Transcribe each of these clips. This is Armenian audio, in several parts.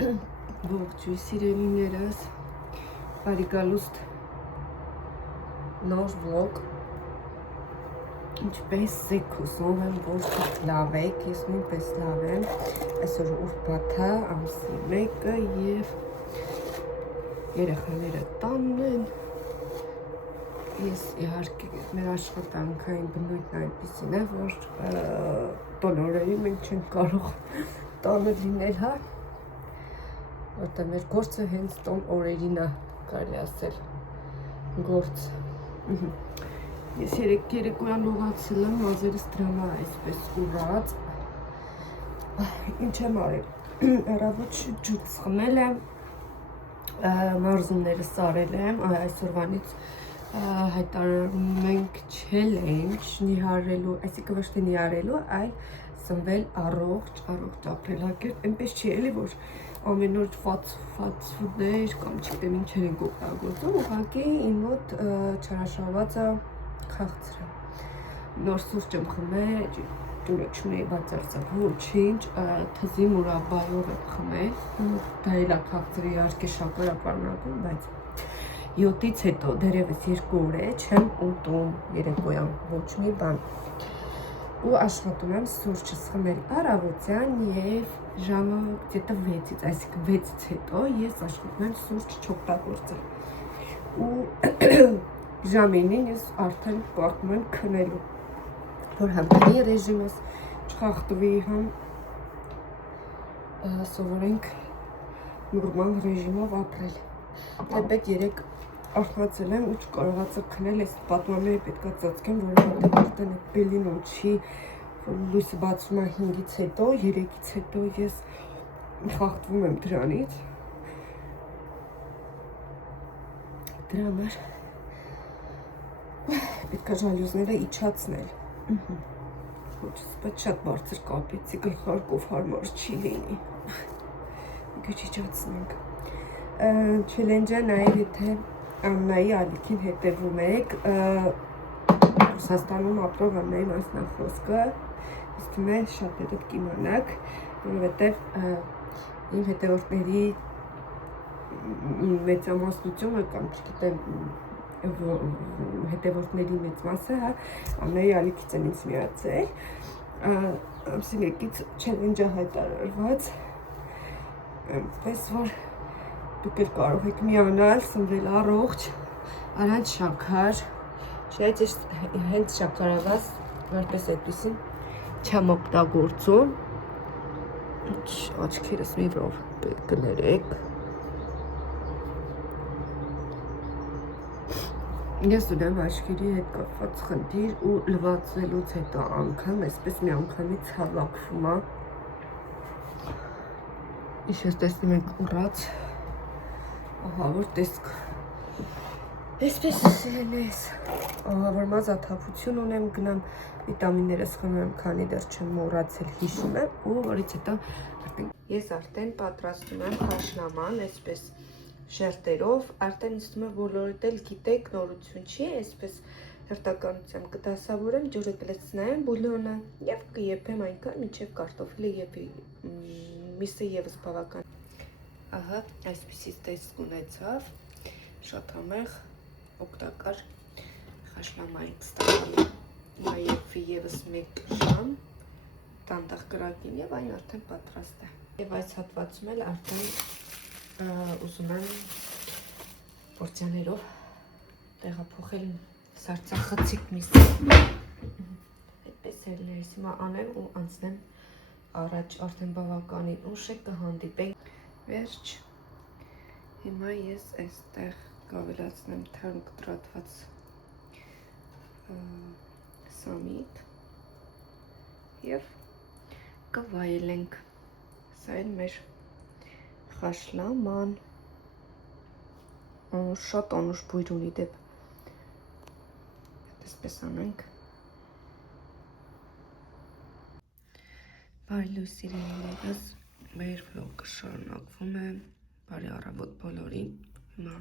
Ողջույն սիրելիներս, բարի գալուստ նոր վլոգ, ինչպես եք ուզում եմ, որ լավ եք, ես նույնպես լավ եմ, այսօր ուրբաթ է, ամսի 1-ը և երեխաները տանն են, ես իհարկե մեր աշխատանքային բնույթն այնպիսին է, որ բոլորովին մենք չենք կարող տանը լինել, հա, որտեղ մեր գործը հենց տոն օրերին է, կարելի ասել, գործ։ Ես երեկոյան լողացել եմ, մազերս դրամա այսպես ուռած, ինչ եմ արել, առավոտ ջուս խմել եմ, մարզումները սարել եմ, այսօրվանից հայտարարում ենք challenge նիհարելու, այսինքն ոչ թե նիհարելու, այլ սնվել առողջ ապրելակերպ, այնպես չի էլի, որ ամեն օր fast food-ներ կամ չգիտեմ ինչեր ենք օգտագործում, ուղղակի իմ մոտ չարաշահվածը քաղցր է։ Նոր սուրճ եմ խմել, ջուրը չունեի բացարձակ ոչինչ, թզի մուրաբայով եմ խմել, դա էլ է քաղցրի իհարկե շաքար է պարունակում, բայց 7-ից հետո դեռևս 2 օր է չեմ ուտում երեկոյան ոչ մի բան։ Ու աշխատում եմ սուրճս խմել առավոտյան և ժամը դետը 6-ից, այսինքն 6-ից հետո ես աշխատում եմ սուրճ չօգտագործել։ Ու ժամինին ես արդեն պարտում եմ քնելու, որ համ քնի ռեժիմս չխախտվի, համ սովորենք նորմալ ռեժիմով ապրել։ Թեպետ երեկ արթնացել եմ ու չկարողացա քնել, ես պատմամի պետքա ծածկեմ, որովհետև արդեն այդ բելին չի, լույսը բացվում է 5-ից հետո, 3-ից հետո ես խախտվում եմ դրանից։ Դրա համար պետքա ժալյուզները իջացնել։ Բայց շատ բարձր կապեցի, գլխարկով հարմար չի լինի։ Մի քիչ իջացնենք։ Չելենջը նաև եթե Աննայի ալիքին հետևում եք, Ռուսաստանում ապրող Աննայի մասնախոսքը, իսկ մեր շատերդ կիմանաք, որովհետև իմ հետևորդների մեծամասնությունը կամ չգիտեմ հետևորդների մեծ մասը Աննայի ալիքից են ինձ միացել, ամսի 1-ից չելենջը հայտարարված, այնպես որ դուք էլ կարող եք միանալ, սնվել առողջ, առանց շաքար, չնայած ես հենց շաքարավազ, որպես այդպիսին չեմ օգտագործում, աչքերս մի րոպե կներեք, ես ունեմ աչքերի հետ կապված խնդիր ու լվացվելուց հետո անգամ, այսպես մի անգամից հավաքվում է, ինչ ես տեսնում եք ուռած, ահա որ տեսք, այսպես ես, ահա որ մազաթափություն ունեմ, գնամ վիտամիններս խմեմ, քանի դեռ չեմ մոռացել, հիշում եմ, ու որից հետո ես արդեն պատրաստում եմ խաշլաման, այսպես շերտերով, արդեն ինձ թվում է բոլորդ էլ գիտեք, նորություն չի, այսպես հերթականությամբ կդասավորեմ, ջուրը կլցնեմ, բուլյոնը և կեփեմ այնքան, մինչև կարտոֆիլը եփի, միսը ևս բավական։ Ահա, այսպիսի տեսք ունեցավ, շատ համեղ, օգտակար խաշլամային ստացալու, նաև ևս 1 ժամ, դանդաղ կրակին և այն արդեն պատրաստ է։ Եվ այս հատվածում էլ արդեն ուզում եմ պորցիաներով տեղափոխել սառցախցիկ միսը։ Այդպես էլ ներս հիմա անեմ ու անցնեմ առաջ, արդեն բավականին ուշ է, կհանդիպենք վերջ, հիմա ես այստեղ կավելացնեմ թանկ տրատված սամիտ և կվայելենք, սա էլ մեր խաշլաման, շատ անուշ բույր ունի դեպ, այսպես անենք։ Բարի լույս սիրելիներս, մեր վլոգը շարունակվում է, բարի առավոտ բոլորին, հիմա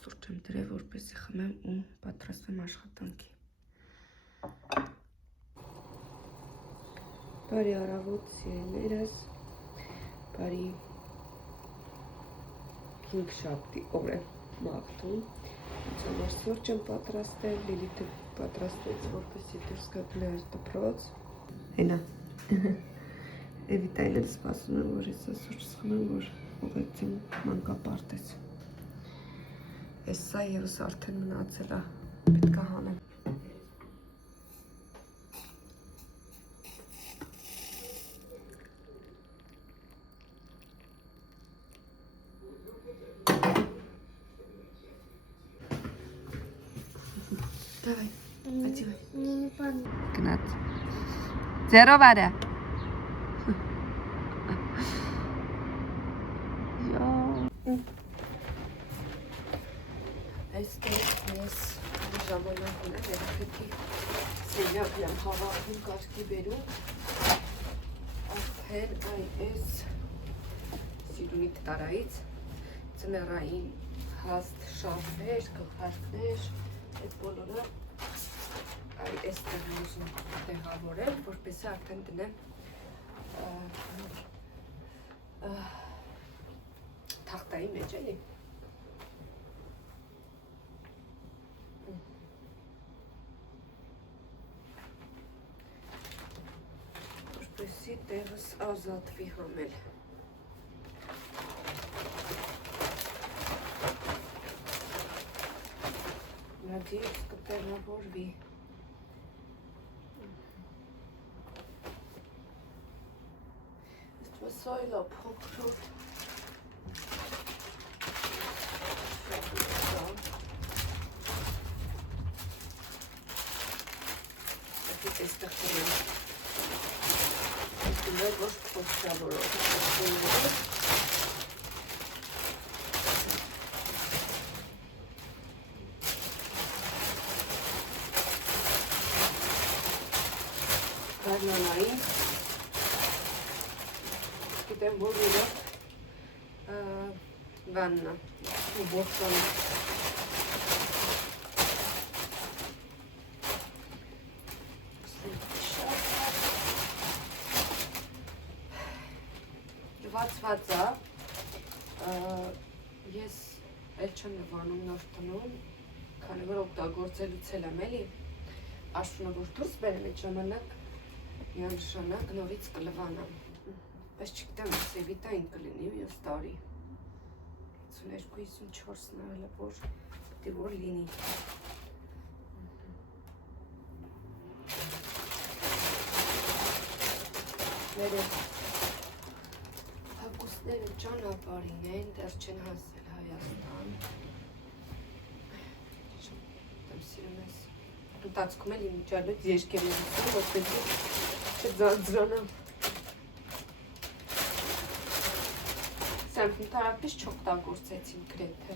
սուրճ եմ դրել, որպեսզի խմեմ ու պատրաստվեմ աշխատանքի։ Բարի առավոտ սիրելիներս, Բարի 5 շաբթի օր է մաղթում։ Ինձ սուրճ եմ պատրաստել, Լիլիթը պատրաստեց, որպեսզի դուրս գա Գլեր դպրոց։ Հենա։ Էվիտային էլ սպասում եմ, որ ես սուրճ սխնեմ, որ ուղղեցեմ մանկապարտեզ։ Այս սա ևս արդեն մնացել է, պետք է հանեմ։ Давай, одевай. Гнат. Ձեռով արա։ Այստեղ ես ժամանակ ունեմ, երբեքի սենյակն եմ հավաքում, կարգի բերում։ Արդեն այս սիրունիկ տարայից ծնեռային հաստ շարժներ, գլխարկներ, այդ բոլորը այստեղ եմ ուզում տեղավորել, որպեսզի արդեն դնեմ թախտայի մեջ էլի։ Որպեսզի տեղս ազատվի համել։ Надеюсь, կտեղավորվի։ Սոյլը փոքրուր Ակիտ էստեղ կրեմ Դուլեր ոչ փոքրավորով Գարնանային Գիտեմ, որ իրոք վաննա ու բորցանը Ջվացված է ես էլ չեմ նվանում նոր տնում քանի որ օգտագործելուց էլ եմ էլի աշունը որ դուրս բերեմ այդ ժամանակ միանշանակ նորից կլվանամ Բայց չգիտեմ, Սևիտային կլինի մյուս տարի 52-54 նայելը, որ պետք է որ լինի Մեր հագուստները ճանապարհին են, դեռ չեն հասել Հայաստան Դեմ սիրում ես Ընթացքում էլ իմիջալուց եշկեր եմ ուզում, որպեսզի չձանձրանամ Սերտ ընդհանրապես չօգտագործեցին գրեթե։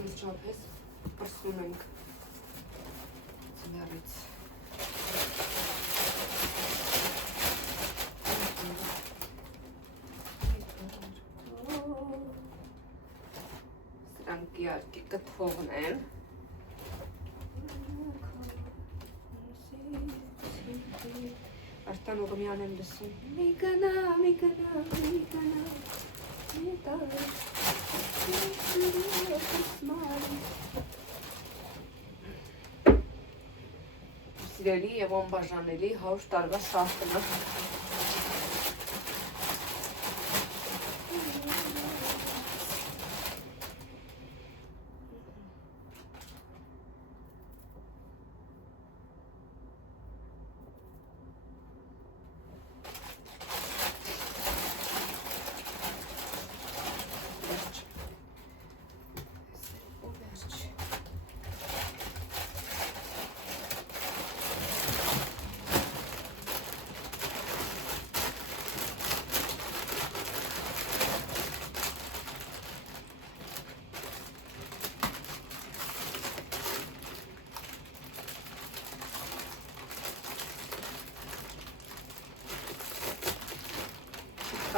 Անշապես պրսնում ենք ծնարից։ Սրանք իհարկե կթողն եմ։ Արտան Օղմյան եմ լսում։ Մի գնա, մի գնա, մի գնա, մի տար, Սիրելի և անբաժանելի 100 տարվա շարքն է։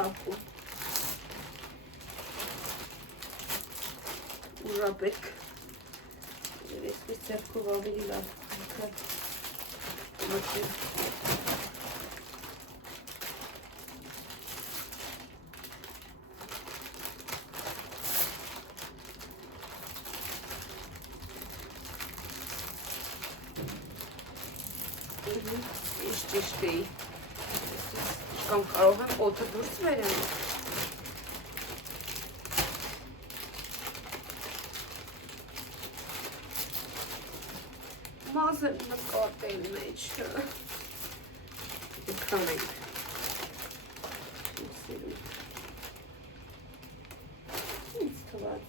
թափում։ Ուժաբերք։ Եվ այսպես ձեռքով ավելի լավ մտել։ Ճիշտ էի։ Կամ կարող եմ օդը դուրս վերեմ։ Մազը նկատել մեջը։ Իքանենք։ Ինձ թված։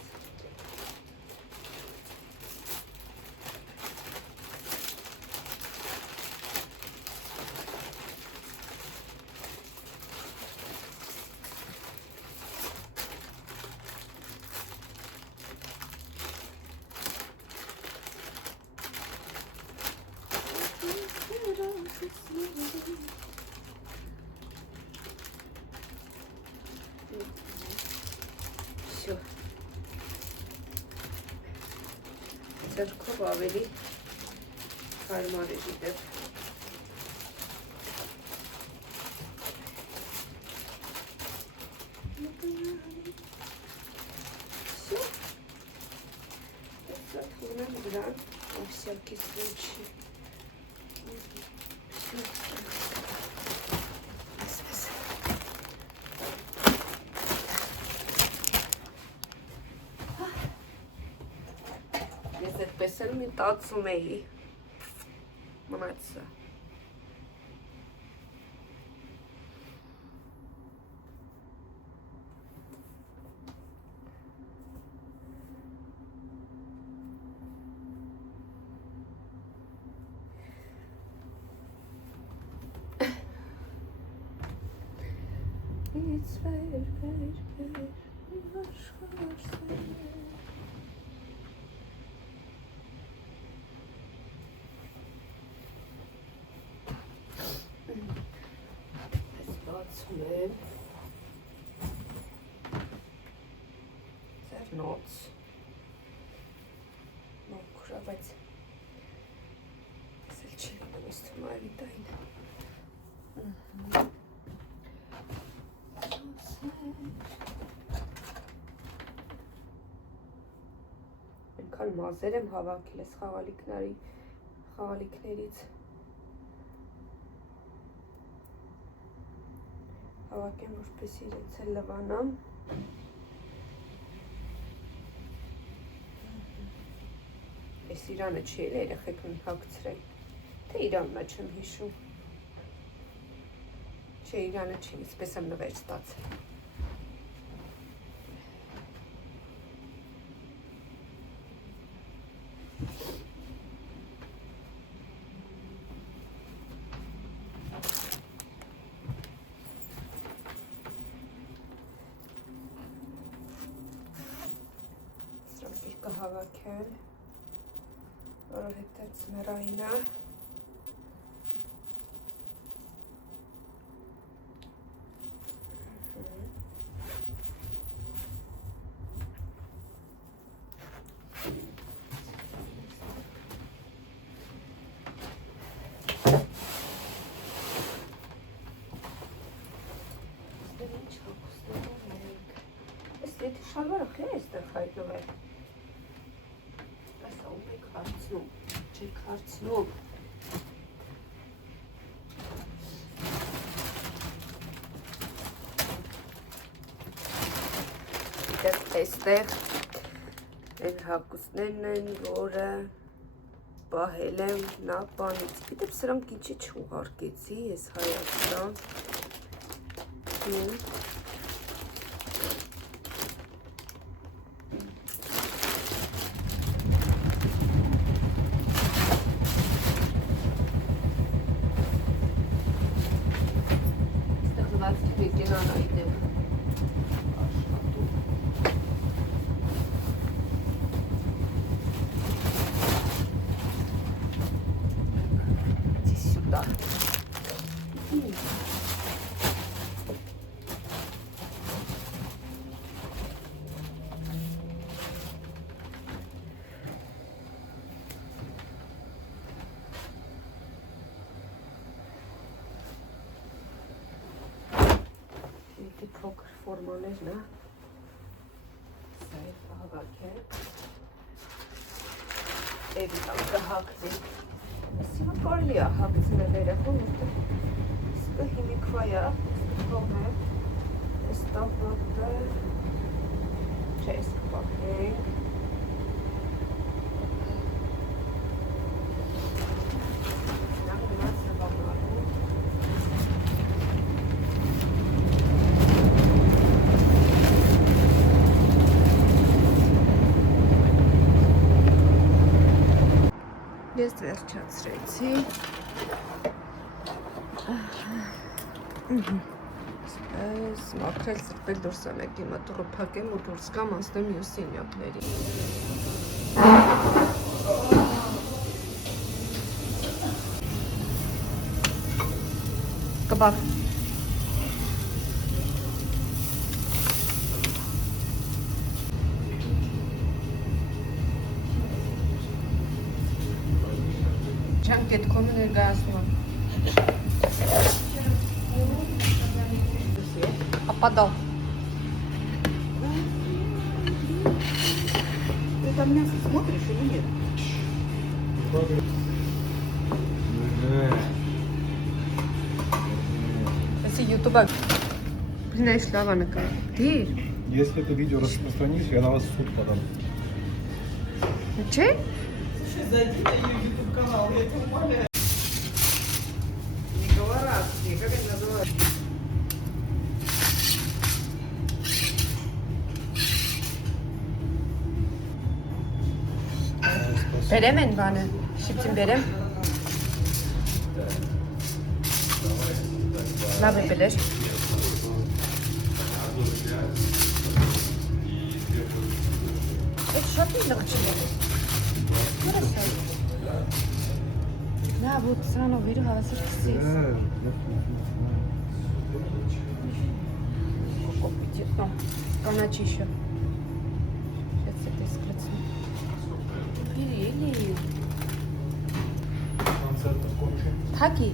Всё. Ձեռքով ավելի հարմար է գիտեմ։ Всё. Это թողնեմ վրան, на всякий случай։ Ես այդպես էլ մտածում էի։ Մնացա։ It's fair, Zernots. Մոքրավեց։ Սել չի լինում ես թվում արիտային։ Ենքան մազեր եմ հավաքել ես խաղալիքներից։ Հավաքեմ, որպես իրենց էլ լվանամ։ Ես իրանը չի էլ երեխեք մի հագցրել, թե իրաննա չեմ հիշում։ Չէ, իրանը չի, իսպես եմ նվեր ստացել։ Սրանք կհավաքել, որովհետև ձմեռային է։ Եթե շալվարը խեր էստեղ հայտնվել, ասա ում եք հարցնում, չեք հարցնում։ Գիտեք, էստեղ են հագուստներն են, որը պահել եմ նապանից։ Գիտեք, սրանք ինչի չուղարկեցի, ես Հայաստան։ փոքր ֆորմաներն է։ Սա է հավաք է։ Էդի տակ կհակնի։ Այսինքն կարելի է հագցնել երեխան, որտեղ իսկը հիմիկվա է, թող է։ Այս տապատը չէ, իսկ պահենք։ Ես վերջացրեցի։ Այս մաքրել սրբել դուրս եմ եկի, մտուրը փակեմ ու դուրս կամ անցնեմ մյուս սենյակների։ Կբավ։ Չանք էդ կոմը ներգայացնում եմ։ Ապադալ։ Ты там мясо смотришь или нет? Если ютуба. Знаешь, лава на камеру. Ты? Если это видео распространишь, я на вас в суд подам. Че? Слушай, зайди на ее YouTube канал, я тебя умоляю. Не говори, как это называется? Berem en bana. Şiptim berem. Ne yapabilir? Это шопинг начали. Ne bu sana o video havası kısız. Ну, поначи еще. Сейчас это скрыться. Бери. Концерт окончен. Таки.